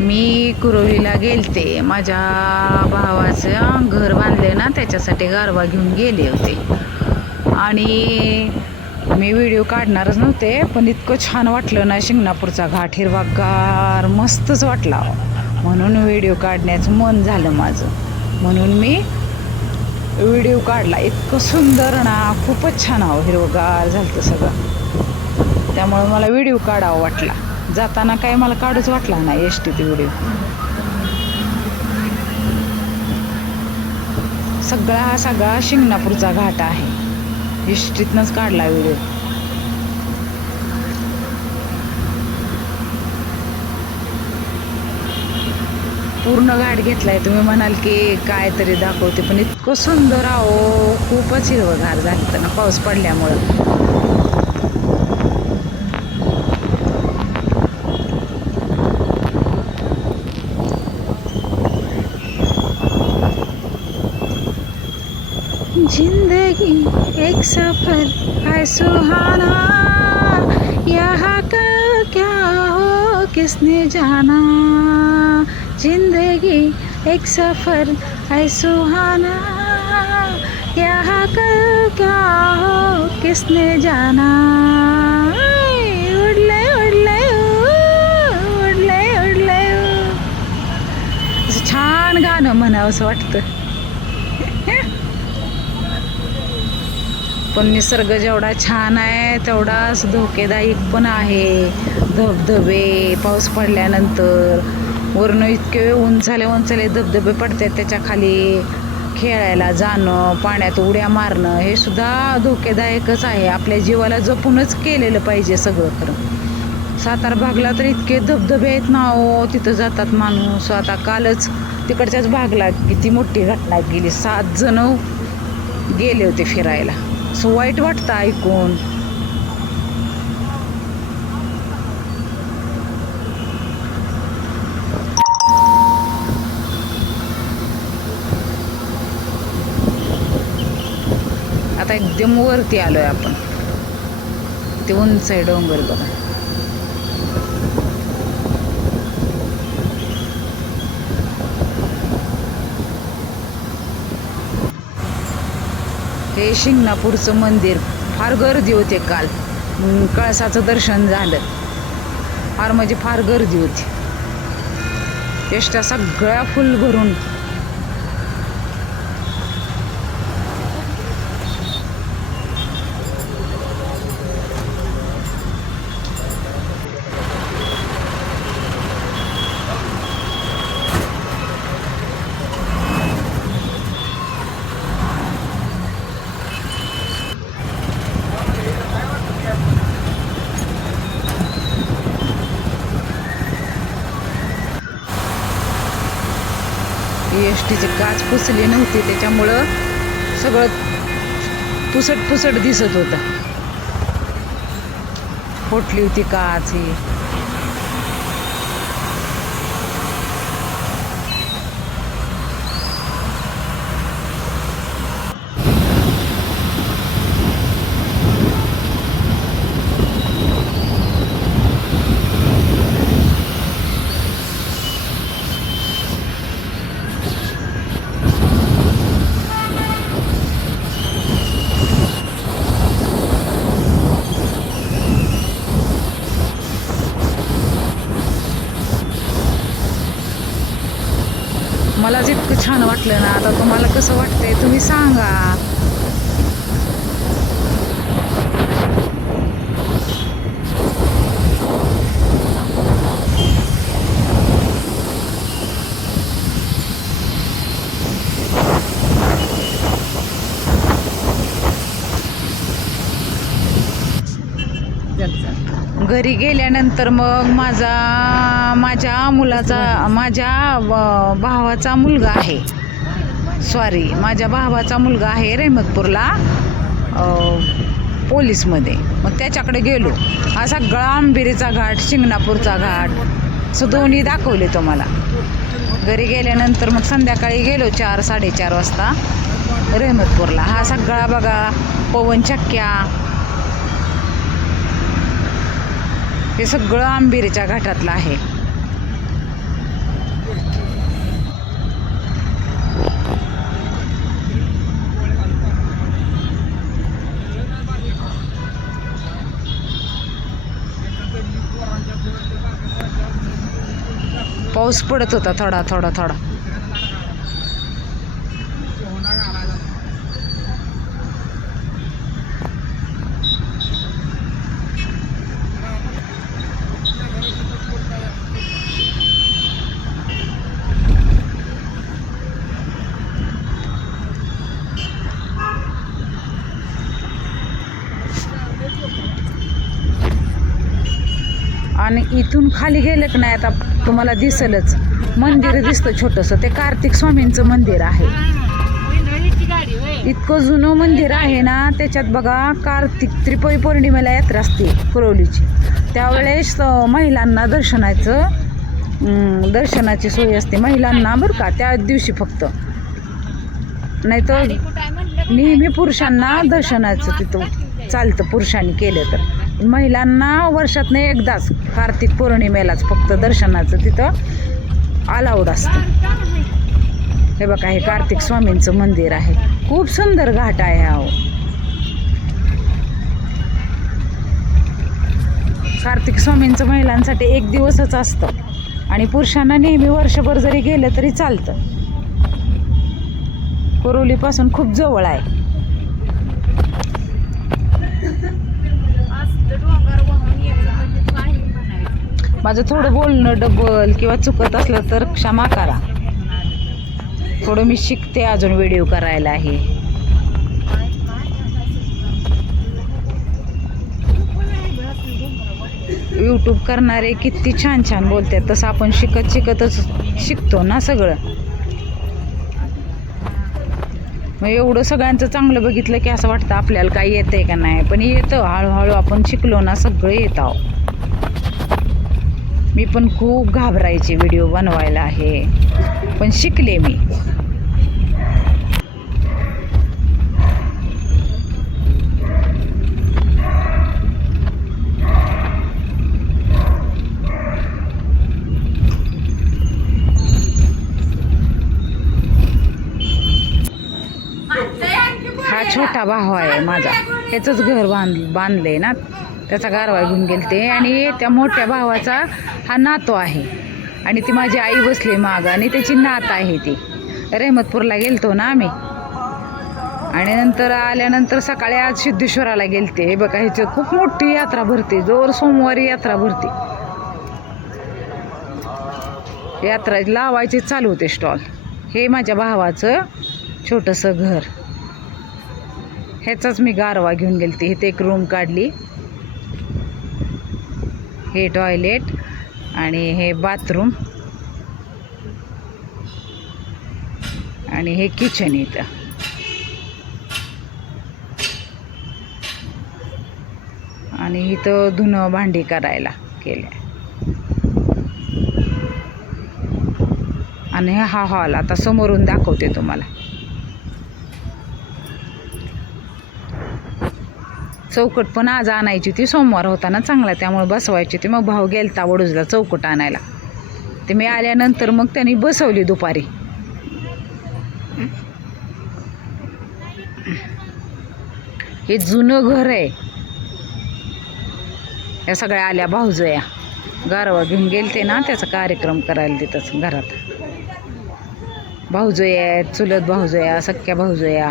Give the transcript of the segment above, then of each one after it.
मी कुरवलीला गेलते. माझ्या भावाचं घर बांधले ना त्याच्यासाठी गारवा घेऊन गेले होते. आणि मी व्हिडिओ काढणारच नव्हते पण इतकं छान वाटलं ना शिंगणापूरचा घाट हिरवागार मस्तच वाटला. म्हणून व्हिडिओ काढण्याचं मन झालं माझं. म्हणून मी व्हिडिओ काढला. इतकं सुंदर ना खूपच छान आहो हिरवगार झालं सगळं. त्यामुळं मला व्हिडिओ काढावा वाटला. जाताना काय मला काढूच वाटला नाही एस टीत व्हिडिओ सगळा हा सगळा शिंगणापूरचा घाट आहे. एस टीतनंच काढला व्हिडिओ. पूर्ण घाट घेतलाय. तुम्ही म्हणाल की काय तरी दाखवते पण इतकं सुंदर आहो खूपच हिरवगार झालं ना पाऊस पडल्यामुळं. जिंदगी एक सफर है सुहाना यहाँ का क्या हो किसने जाना? जिंदगी एक सफर है सुहाना यहाँ का क्या हो किसने जाना? उडले उडले उडले उडले छान गाणं म्हणावं असं वाटतं. पण निसर्ग जेवढा छान आहे तेवढाच धोकेदायक पण आहे. धबधबे पाऊस पडल्यानंतर वरून इतके उंचाले उंचाले धबधबे पडतात त्याच्याखाली. खेळायला जाणं पाण्यात उड्या मारणं हे सुद्धा धोकेदायकच आहे. आपल्या जीवाला जपूनच केलेलं पाहिजे सगळं खरं. सातारा भागला तर इतके धबधबे आहेत ना हो तिथं जातात माणूस. आता कालच तिकडच्याच भागला किती मोठी घटना गेली सात जण गेले होते फिरायला. असं वाईट वाटतं ऐकून. आता एकदम वरती आलोय आपण. ते उंच आहे डोंगर बघा. ते शिंगणापूरचं मंदिर. फार गर्दी होते काल. कळसाचं दर्शन झालं. फार म्हणजे फार गर्दी होती. एसट्या सगळ्या फुल भरून एस काच पुसले नव्हते त्याच्यामुळं सगळं पुसट पुसट दिसत होतं. फुटली होती काच ही मलाच इतकं छान तुम्हाला कसं वाटतंय? तुम्ही सांगा. घरी गेल्यानंतर मग माझा माझ्या मुलाचा माझ्या भावाचा मुलगा आहे. सॉरी माझ्या भावाचा मुलगा आहे रेमतपूरला पोलीसमध्ये. मग त्याच्याकडे गेलो. हा सगळा आंबिरीचा घाट शिंगणापूरचा घाट सो दोन्ही दाखवले तो मला. घरी गेल्यानंतर मग संध्याकाळी गेलो चार साडेचार वाजता रेहमतपूरला हा सगळा बघा पवन चक्क्या. हे सगळं आंबिरीच्या घाटातलं आहे. पाऊस पडत होता थोडा थोडा थोडा आणि इथून खाली गेलं की नाही आता तुम्हाला दिसलच. मंदिर दिसतं छोटंसं. ते कार्तिक स्वामींचं मंदिर आहे. इतकं जुनं मंदिर आहे ना त्याच्यात बघा कार्तिक त्रिपुरी पौर्णिमेला यात्रा असते कुरवलीची. त्यावेळेस महिलांना दर्शनाचं दर्शनाची सोय असते महिलांना बरं का त्या दिवशी फक्त. नाही तर नेहमी पुरुषांना दर्शनाचं तिथं चालतं पुरुषांनी केलं तर. महिलांना वर्षातनं एकदाच कार्तिक पौर्णिमेलाच फक्त दर्शनाचं तिथं अलाउड असतं. हे बघा हे कार्तिक स्वामींचं मंदिर आहे. खूप सुंदर घाट आहे हा. कार्तिक स्वामींचं महिलांसाठी एक दिवसच असतं. आणि पुरुषांना नेहमी वर्षभर जरी गेलं तरी चालतं. कोरोलीपासून खूप जवळ आहे. माझं थोडं बोलणं डबल किंवा चुकत असलं तर क्षमा करा. थोडं मी शिकते अजून व्हिडिओ करायला आहे यूट्यूब करणारे किती छान छान बोलतात. तसं आपण शिकत शिकतच शिकतो ना सगळं. मग एवढं सगळ्यांचं चांगलं बघितलं की असं वाटतं आपल्याला काही आहे का नाही. पण येतं हळूहळू आपण शिकलो ना सगळं येतं आहो. मी पण खूप घाबरायचे व्हिडिओ बनवायला आहे. पण शिकले मी हा छोटा भाऊ आहे माझा. ह्याचंच घर बांध बांधलंय ना. त्याचा गारवा घेऊन गेलते आणि त्या मोठ्या भावाचा हा नातो आहे. आणि ती माझी आई बसली माग आणि त्याची नात आहे ती. रेहमतपूरला गेलतो ना आम्ही. आणि नंतर आल्यानंतर सकाळी आज सिद्धेश्वराला गेलते. हे बघा ह्याची खूप मोठी यात्रा भरते. जोर सोमवारी यात्रा भरते. यात्रा लावायचे चालू होते स्टॉल. हे माझ्या भावाचं छोटंसं घर. ह्याचाच मी गारवा घेऊन गेलते. इथे एक रूम काढली. हे टॉयलेट आणि हे बाथरूम आणि हे किचन इथं. आणि इथं धुणं भांडी करायला केले आणि हा हॉल आता समोरून दाखवते तुम्हाला. चौकट पण आज आणायची ती सोमवार होताना चांगला त्यामुळे बसवायची ती मग भाऊ गेलता वडूजला चौकट आणायला. ते मी आल्यानंतर मग त्यांनी बसवली दुपारी. हे जुनं घर आहे. या सगळ्या आल्या भाऊजया गारवा घेऊन गेलते ना त्याचा कार्यक्रम करायला देतच घरात. भाऊजया आहेत चुलत भाऊजया सख्या भाऊजया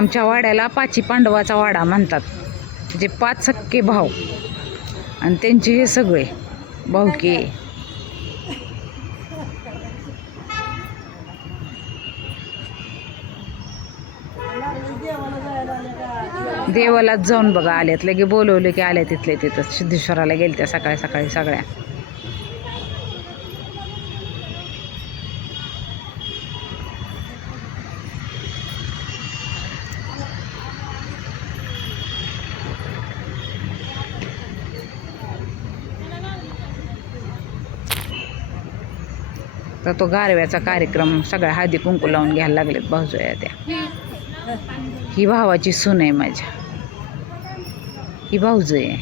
आमच्या वाड्याला पाची पांडवाचा वाडा म्हणतात. जे पाच सक्के भाऊ. आणि त्यांचे हे सगळे भाऊके. देवालाच जाऊन बघा आल्यात लगे बोलवले की आल्या तिथले तिथं. सिद्धेश्वराला गेल त्या सकाळी सकाळी सगळ्या. तर तो गारव्याचा कार्यक्रम सगळ्या हळदी कुंकू लावून घ्यायला लागलेत भाऊजया त्या. ही भावाची सून आहे माझ्या. ही भाऊजय आहे.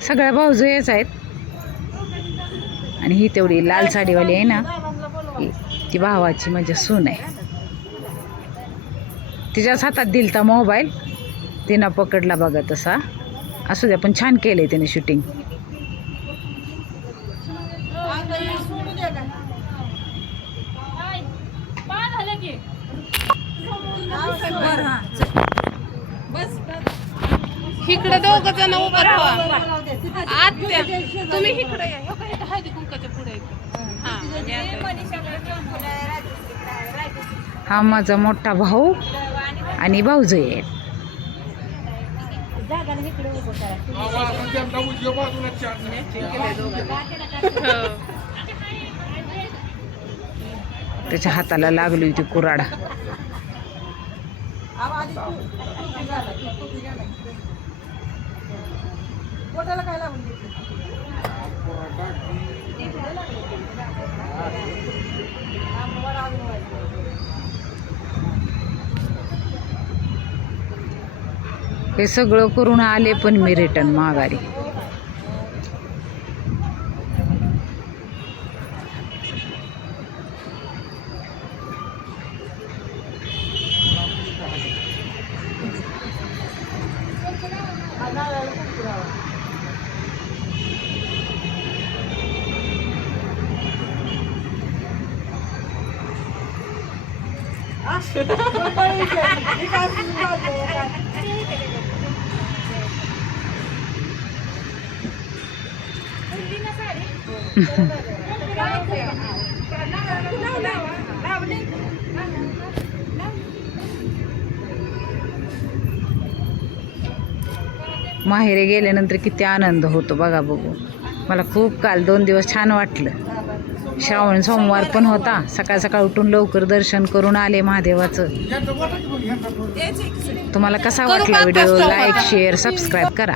सगळ्या भाऊजयच आहेत. आणि ही तेवढी लाल साडीवाली आहे ना ती भावाची माझ्या सून आहे. तिच्याच हातात दिलता मोबाईल. तिनं पकडला बघा तसा. असू द्या पण छान केलं आहे तिने शूटिंग इकडे दोघ जण उभं राहा आत्या तुम्ही इकडे या हो का, इथं हळदी कुंकाच्या पुढे हा आणि आता- हा माझा मोठा भाऊ आणि भाऊजय आहे हो. त्याच्या हाताला लागली होती कुराड हे सगळं करून आले पण मी रिटर्न माघारी. माहेरे गेल्यानंतर किती आनंद होतो बघा बघू. मला खूप काल दोन दिवस छान वाटलं. श्रावण सोमवार पण होता. सकाळ सकाळ उठून लवकर दर्शन करून आले महादेवाचं. तुम्हाला कसा वाटला व्हिडिओ? लाईक शेअर सबस्क्राईब करा.